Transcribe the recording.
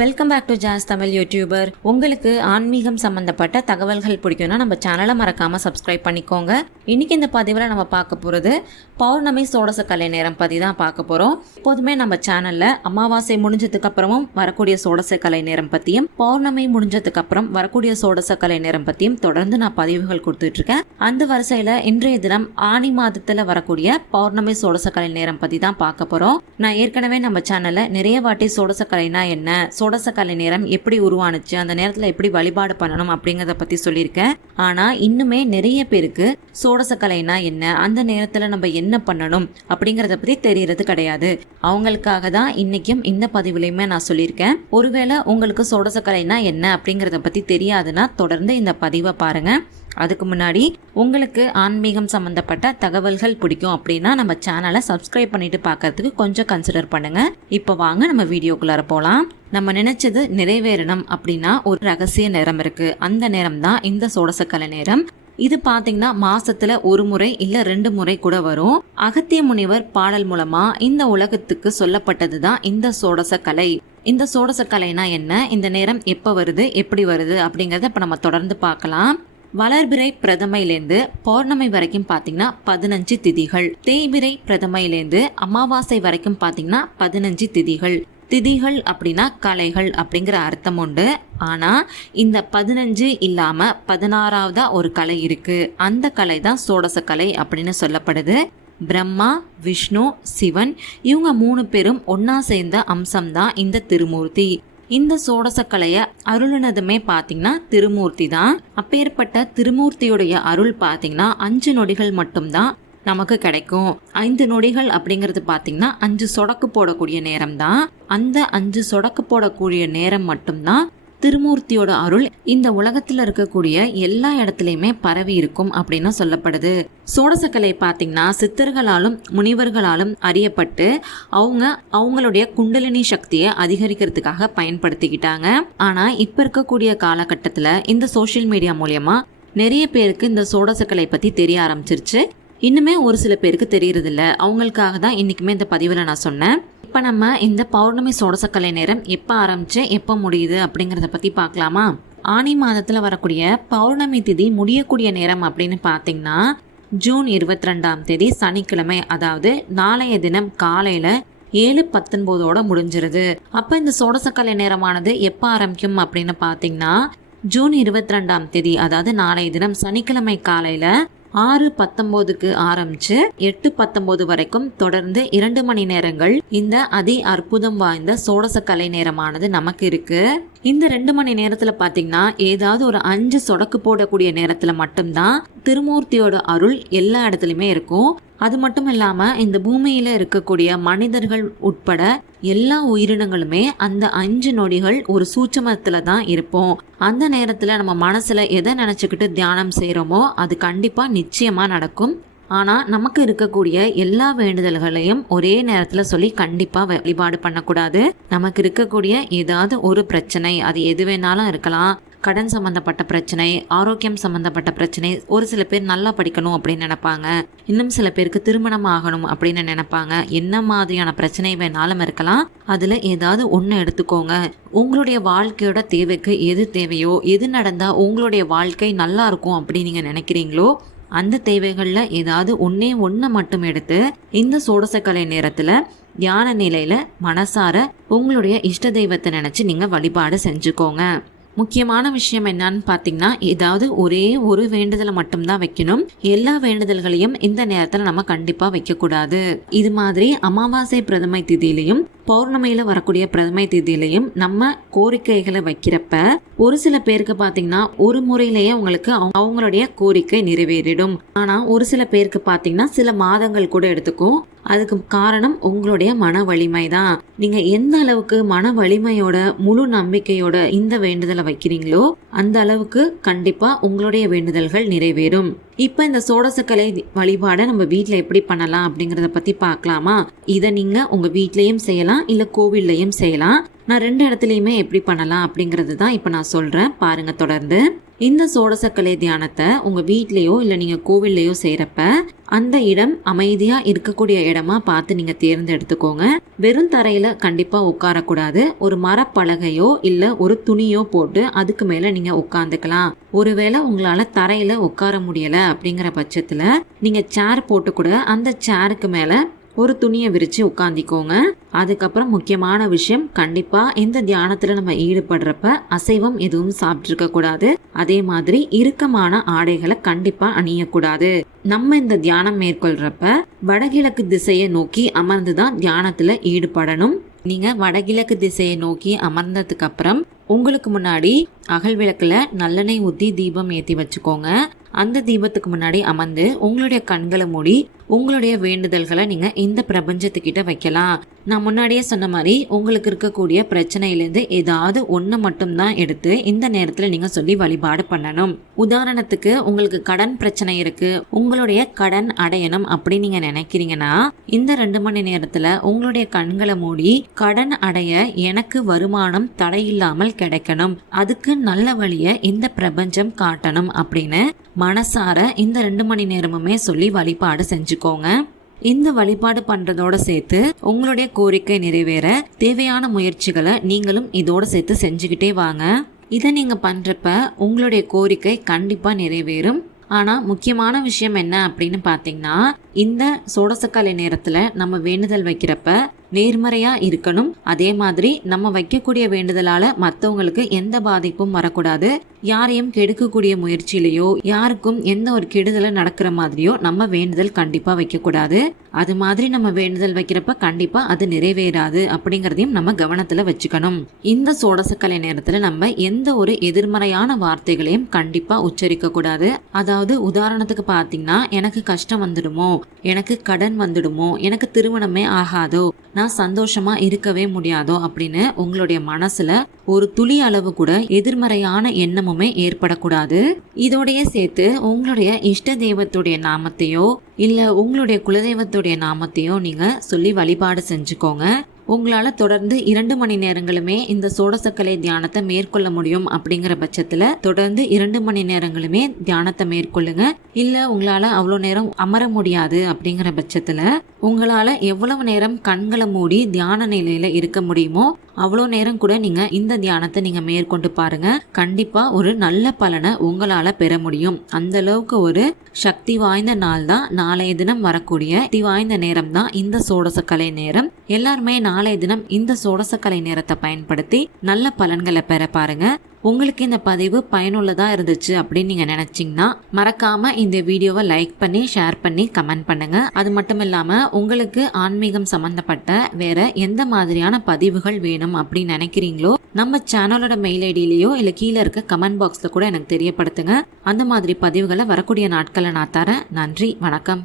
Welcome back to Jazz Tamil YouTuber. உங்களுக்கு ஆன்மீகம் சம்பந்தப்பட்ட தகவல்கள் பிடிக்கும்னா நம்ம சேனலை மறக்காம சப்ஸ்கிரைப் பண்ணிக்கோங்க. இன்னைக்கு இந்த பதிவில் நம்ம பார்க்க போகிறது பௌர்ணமி சோடச கலை நேரம் பற்றி தான் பார்க்க போகிறோம். எப்போதுமே நம்ம சேனலில் அமாவாசை முடிஞ்சதுக்கு அப்புறமும் வரக்கூடிய சோடச கலை நேரம் பற்றியும் பௌர்ணமி முடிஞ்சதுக்கு அப்புறம் வரக்கூடிய சோடச கலை நேரம் பற்றியும் தொடர்ந்து நான் பதிவுகள் கொடுத்துட்ருக்கேன். அந்த வரிசையில் இன்றைய தினம் ஆனி மாதத்தில் வரக்கூடிய பௌர்ணமி சோடச கலை நேரம் பற்றி தான் பார்க்க போகிறோம். நான் ஏற்கனவே நம்ம சேனலில் நிறைய வாட்டி சோடச கலைனா என்ன, சோடச கலை நேரம் எப்படி உருவானுச்சு, அந்த நேரத்தில் எப்படி வழிபாடு பண்ணணும் அப்படிங்கிறத பற்றி சொல்லியிருக்கேன். ஆனால் இன்னுமே நிறைய பேருக்கு சோடச கலைனா என்ன, அந்த நேரத்தில் நம்ம என்ன பண்ணணும் அப்படிங்கிறத பற்றி தெரியறது கிடையாது. அவங்களுக்காக தான் இன்னைக்கும் இந்த பதிவுலையுமே நான் சொல்லியிருக்கேன். ஒருவேளை உங்களுக்கு சோடச கலைனா என்ன அப்படிங்கிறத பற்றி தெரியாதுன்னா தொடர்ந்து இந்த பதிவை பாருங்க. அதுக்கு முன்னாடி உங்களுக்கு ஆன்மீகம் சம்பந்தப்பட்ட தகவல்கள் பிடிக்கும் அப்படின்னா நம்ம சேனலை சப்ஸ்கிரைப் பண்ணிட்டு பார்க்கறதுக்கு கொஞ்சம் கன்சிடர் பண்ணுங்க. இப்போ வாங்க நம்ம வீடியோக்குள்ளார போகலாம். நம்ம நினைச்சது நிறைவேறணும் அப்படின்னா ஒரு ரகசிய நேரம் இருக்கு. அந்த நேரம் தான் இந்த சோடசக்கலை நேரம். இது பாத்தீங்கன்னா மாசத்துல ஒரு முறை இல்ல 2 முறை கூட வரும். அகத்திய முனிவர் பாடல் மூலமா இந்த உலகத்துக்கு சொல்லப்பட்டதுதான் இந்த சோடச கலை. இந்த சோடச கலைனா என்ன, இந்த நேரம் எப்ப வருது, எப்படி வருது அப்படிங்கறத இப்ப நம்ம தொடர்ந்து பார்க்கலாம். வளர்பிறை பிரதமையிலேருந்து பௌர்ணமி வரைக்கும் பாத்தீங்கன்னா 15 திதிகள். தேய்பிறை பிரதமையிலேருந்து அமாவாசை வரைக்கும் பாத்தீங்கன்னா 15 திதிகள். திதிகள் அப்படின்னா கலைகள் அப்படிங்கிற அர்த்தம் உண்டு. ஆனா இந்த 15 இல்லாம 16ஆவதா ஒரு கலை இருக்கு. அந்த கலை தான் சோடச கலை அப்படின்னு சொல்லப்படுது. பிரம்மா, விஷ்ணு, சிவன் இவங்க 3 பேரும் ஒன்னா சேர்ந்த அம்சம் தான் இந்த திருமூர்த்தி. இந்த சோடச கலைய அருளினதுமே பாத்தீங்கன்னா திருமூர்த்தி தான். அப்பேற்பட்ட திருமூர்த்தியுடைய அருள் பாத்தீங்கன்னா 5 நொடிகள் மட்டும்தான் நமக்கு கிடைக்கும். 5 நொடிகள் அப்படிங்கிறது பாத்தீங்கன்னா 5 சொடக்கு போடக்கூடிய நேரம் தான். அந்த 5 சொடக்கு போடக்கூடிய நேரம் மட்டும்தான் திருமூர்த்தியோட அருள் இந்த உலகத்துல இருக்கக்கூடிய எல்லா இடத்துலயுமே பரவி இருக்கும் அப்படின்னு சொல்லப்படுது. சோடசக்கலை பாத்தீங்கன்னா சித்தர்களாலும் முனிவர்களாலும் அறியப்பட்டு அவங்களுடைய குண்டலினி சக்தியை அதிகரிக்கிறதுக்காக பயன்படுத்திக்கிட்டாங்க. ஆனா இப்ப இருக்கக்கூடிய காலகட்டத்துல இந்த சோசியல் மீடியா மூலியமா நிறைய பேருக்கு இந்த சோடசக்கலை பத்தி தெரிய ஆரம்பிச்சிருச்சு. இன்னுமே ஒரு சில பேருக்கு தெரியறது இல்ல. அவங்களுக்காக தான் இன்னைக்குமே இந்த பதிவுல நான் சொன்னேன். இப்போ நம்ம இந்த பௌர்ணமி சோடசக்கலை நேரம் எப்போ ஆரம்பிச்சு எப்போ முடியுது அப்படிங்கிறத பற்றி பார்க்கலாமா? ஆனி மாதத்தில் வரக்கூடிய பௌர்ணமி திதி முடியக்கூடிய நேரம் அப்படின்னு பார்த்தீங்கன்னா ஜூன் 22ஆம் தேதி சனிக்கிழமை, அதாவது நாளைய தினம் காலையில் 7:19 முடிஞ்சிருது. அப்போ இந்த சோடசக்கலை நேரமானது எப்போ ஆரம்பிக்கும் அப்படின்னு பார்த்தீங்கன்னா ஜூன் 22ஆம் தேதி, அதாவது நாளைய தினம் சனிக்கிழமை காலையில் 6:19 ஆரம்பிச்சு 8:19 வரைக்கும் தொடர்ந்து 2 மணி நேரங்கள் இந்த அதி அற்புதம் வாய்ந்த சோடச கலை நேரமானது நமக்கு இருக்கு. இந்த 2 மணி நேரத்துல பாத்தீங்கன்னா ஏதாவது ஒரு 5 சொடக்கு போடக்கூடிய நேரத்துல மட்டும்தான் திருமூர்த்தியோட அருள் எல்லா இடத்துலயுமே இருக்கும். அது மட்டும் இல்லாம இந்த பூமியில இருக்கக்கூடிய மனிதர்கள் உட்பட எல்லா உயிரினங்களுமே அந்த 5 நொடிகள் ஒரு சூட்சமத்துல தான் இருப்போம். அந்த நேரத்துல நம்ம மனசுல எதை நினைச்சுக்கிட்டு தியானம் செய்யறோமோ அது கண்டிப்பா நிச்சயமா நடக்கும். ஆனா நமக்கு இருக்கக்கூடிய எல்லா வேண்டுதல்களையும் ஒரே நேரத்துல சொல்லி கண்டிப்பா வழிபாடு பண்ணக்கூடாது. நமக்கு இருக்கக்கூடிய ஏதாவது ஒரு பிரச்சனை, அது எது வேணாலும் இருக்கலாம். கடன் சம்பந்தப்பட்ட பிரச்சனை, ஆரோக்கியம் சம்பந்தப்பட்ட பிரச்சனை. ஒரு சில பேர் நல்லா படிக்கணும் அப்படின்னு நினைப்பாங்க. இன்னும் சில பேருக்கு திருமணம் ஆகணும் அப்படின்னு நினைப்பாங்க. என்ன மாதிரியான பிரச்சனை வேணாலும் இருக்கலாம். அதுல ஏதாவது ஒண்ணு எடுத்துக்கோங்க. உங்களுடைய வாழ்க்கையோட தேவைக்கு எது தேவையோ, எது நடந்தா உங்களுடைய வாழ்க்கை நல்லா இருக்கும் அப்படின்னு நீங்க நினைக்கிறீங்களோ அந்த தேவைகள்ல ஏதாவது ஒண்ணு மட்டும் எடுத்து இந்த சோடசக்கலை நேரத்துல தியான நிலையில மனசார உங்களுடைய இஷ்ட தெய்வத்தை நினைச்சு நீங்க வழிபாடு செஞ்சுக்கோங்க. முக்கியமான விஷயம் என்னன்னு பாத்தீங்கன்னா ஏதாவது ஒரே ஒரு வேண்டுதலை மட்டும்தான் வைக்கணும். எல்லா வேண்டுதல்களையும் இந்த நேரத்துல நம்ம கண்டிப்பா வைக்க கூடாது. இது மாதிரி அமாவாசை பிரதமை திதியிலையும் பௌர்ணமியில வரக்கூடிய பிரதமை திதியிலையும் நம்ம கோரிக்கைகளை வைக்கிறப்ப ஒரு சில பேருக்கு பாத்தீங்கன்னா ஒரு முறையிலேயே உங்களுக்கு அவங்களுடைய கோரிக்கை நிறைவேறிடும். ஆனா ஒரு சில பேருக்கு பாத்தீங்கன்னா சில மாதங்கள் கூட எடுத்துக்கும். அதுக்கு காரணம் உங்களுடைய மன வலிமை தான். நீங்க எந்த அளவுக்கு மன வலிமையோட முழு நம்பிக்கையோட இந்த வேண்டுதலை வைக்கிறீங்களோ அந்த அளவுக்கு கண்டிப்பா உங்களுடைய வேண்டுதல்கள் நிறைவேறும். இப்ப இந்த சோடசக்கலை வழிபாடை நம்ம வீட்டுல எப்படி பண்ணலாம் அப்படிங்கறத பத்தி பார்க்கலாமா? இதை நீங்க உங்க வீட்லயும் செய்யலாம், இல்ல கோவில்லையும் செய்யலாம். நான் 2 இடத்துலயுமே எப்படி பண்ணலாம் அப்படிங்கறது தான் இப்ப நான் சொல்றேன், பாருங்க தொடர்ந்து. இந்த சோடசக்கலை தியானத்தை உங்கள் வீட்லேயோ இல்லை நீங்கள் கோவில்லையோ செய்கிறப்ப அந்த இடம் அமைதியாக இருக்கக்கூடிய இடமா பார்த்து நீங்கள் தேர்ந்தெடுத்துக்கோங்க. வெறும் தரையில் கண்டிப்பாக உட்காரக்கூடாது. ஒரு மரப்பலகையோ இல்லை ஒரு துணியோ போட்டு அதுக்கு மேலே நீங்கள் உட்காந்துக்கலாம். ஒருவேளை உங்களால் தரையில் உட்கார முடியலை அப்படிங்கிற பட்சத்தில் நீங்கள் சேர் போட்டு கூட அந்த சேருக்கு மேலே ஒரு துணியை விரிச்சு உட்காந்திக்கோங்க. அதுக்கப்புறம் முக்கியமான விஷயம், கண்டிப்பா இந்த தியானத்துல நம்ம ஈடுபடுறப்ப அசைவம் எதுவும் சாப்பிட்டுருக்க கூடாது. அதே மாதிரி இறுக்கமான ஆடைகளை கண்டிப்பா அணியக்கூடாது. நம்ம இந்த தியானம் மேற்கொள்றப்ப வடகிழக்கு திசையை நோக்கி அமர்ந்துதான் தியானத்துல ஈடுபடணும். நீங்க வடகிழக்கு திசையை நோக்கி அமர்ந்ததுக்கு அப்புறம் உங்களுக்கு முன்னாடி அகல் விளக்குல நல்லெண்ணெய் ஊற்றி தீபம் ஏற்றி வச்சுக்கோங்க. அந்த தீபத்துக்கு முன்னாடி அமர்ந்து உங்களுடைய கண்களை மூடி உங்களுடைய வேண்டுதல்களை நீங்க இந்த பிரபஞ்சத்துக்கிட்ட வைக்கலாம். நான் முன்னாடியே சொன்ன மாதிரி உங்களுக்கு இருக்கக்கூடிய பிரச்சனையிலேருந்து ஏதாவது ஒன்று மட்டும்தான் எடுத்து இந்த நேரத்தில் நீங்க சொல்லி வழிபாடு பண்ணணும். உதாரணத்துக்கு உங்களுக்கு கடன் பிரச்சனை இருக்கு, உங்களுடைய கடன் அடையணும் அப்படின்னு நீங்க நினைக்கிறீங்கன்னா இந்த 2 மணி நேரத்துல உங்களுடைய கண்களை மூடி கடன் அடைய எனக்கு வருமானம் தடையில்லாமல் கிடைக்கணும், அதுக்கு நல்ல வழியை இந்த பிரபஞ்சம் காட்டணும் அப்படின்னு மனசார இந்த 2 மணி நேரமுமே சொல்லி வழிபாடு செஞ்சுக்கோங்க. இந்த வழிபாடு பண்றதோட சேர்த்து உங்களுடைய கோரிக்கை நிறைவேற தேவையான முயற்சிகளை நீங்களும் இதோட சேர்த்து செஞ்சுக்கிட்டே வாங்க. இதை நீங்க பண்றப்ப உங்களுடைய கோரிக்கை கண்டிப்பா நிறைவேறும். ஆனா முக்கியமான விஷயம் என்ன அப்படின்னு பாத்தீங்கன்னா, இந்த சோடசக்கலை நேரத்துல நம்ம வேண்டுதல் வைக்கிறப்ப நேர்மறையா இருக்கணும். அதே மாதிரி நம்ம வைக்கக்கூடிய வேண்டுதலால மற்றவங்களுக்கு எந்த பாதிப்பும் வரக்கூடாது. யாரையும் கெடுக்கக்கூடிய முயற்சியிலையோ யாருக்கும் எந்த ஒரு கெடுதலை நடக்கிற மாதிரியோ நம்ம வேண்டுதல் கண்டிப்பா வைக்கக்கூடாது. அது மாதிரி நம்ம வேண்டுதல் வைக்கிறப்ப கண்டிப்பா அது நிறைவேறாது அப்படிங்கிறதையும் நம்ம கவனத்துல வச்சுக்கணும். இந்த சோடசக்கலை நேரத்துல நம்ம எந்த ஒரு எதிர்மறையான வார்த்தைகளையும் கண்டிப்பா உச்சரிக்க கூடாது. அதாவது உதாரணத்துக்கு பாத்தீங்கன்னா, எனக்கு கஷ்டம் வந்துடுமோ, எனக்கு கடன் வந்துடுமோ, எனக்கு திருமணமே ஆகாதோ, நான் சந்தோஷமா இருக்கவே முடியாதோ அப்படின்னு உங்களுடைய மனசுல ஒரு துளி அளவு கூட எதிர்மறையான எண்ணமுமே ஏற்படக்கூடாது. இதோடைய சேர்த்து உங்களுடைய இஷ்ட தெய்வத்துடைய நாமத்தையோ இல்ல உங்களுடைய குலதெய்வத்துடைய நாமத்தையோ நீங்க சொல்லி வழிபாடு செஞ்சுக்கோங்க. உங்களால தொடர்ந்து 2 மணி நேரங்களுமே இந்த சோடசக்கலை தியானத்தை மேற்கொள்ள முடியும் அப்படிங்கிற பட்சத்துல தொடர்ந்து 2 மணி நேரங்களுமே தியானத்தை மேற்கொள்ளுங்க. இல்ல உங்களால அவ்வளோ நேரம் அமர முடியாது அப்படிங்கிற பட்சத்துல உங்களால எவ்வளவு நேரம் கண்களை மூடி தியான நிலையில இருக்க முடியுமோ அவ்வளோ நேரம் கூட நீங்க இந்த தியானத்தை நீங்க மேற்கொண்டு பாருங்க. கண்டிப்பா ஒரு நல்ல பலனை உங்களால பெற முடியும். அந்த அளவுக்கு ஒரு சக்தி வாய்ந்த நாள் தான் நாளைய தினம் வரக்கூடிய சக்தி வாய்ந்த நேரம் தான் இந்த சோடசக்கலை நேரம். எல்லாருமே நாளைய தினம் இந்த சோடசக்கலை நேரத்தை பயன்படுத்தி நல்ல பலன்களை பெற பாருங்க. உங்களுக்கு இந்த பதிவு பயனுள்ளதா இருந்துச்சு அப்படின்னு நீங்க நினைச்சீங்கன்னா மறக்காம இந்த வீடியோவை லைக் பண்ணி ஷேர் பண்ணி கமெண்ட் பண்ணுங்க. அது மட்டும் இல்லாம உங்களுக்கு ஆன்மீகம் சம்பந்தப்பட்ட வேற எந்த மாதிரியான பதிவுகள் வேணும் அப்படின்னு நினைக்கிறீங்களோ நம்ம சேனலோட மெயில் ஐடியிலயோ இல்ல கீழே இருக்க கமெண்ட் பாக்ஸ்ல கூட எனக்கு தெரியப்படுத்துங்க. அந்த மாதிரி பதிவுகளை வரக்கூடிய நாட்களை நான் தரேன். நன்றி, வணக்கம்.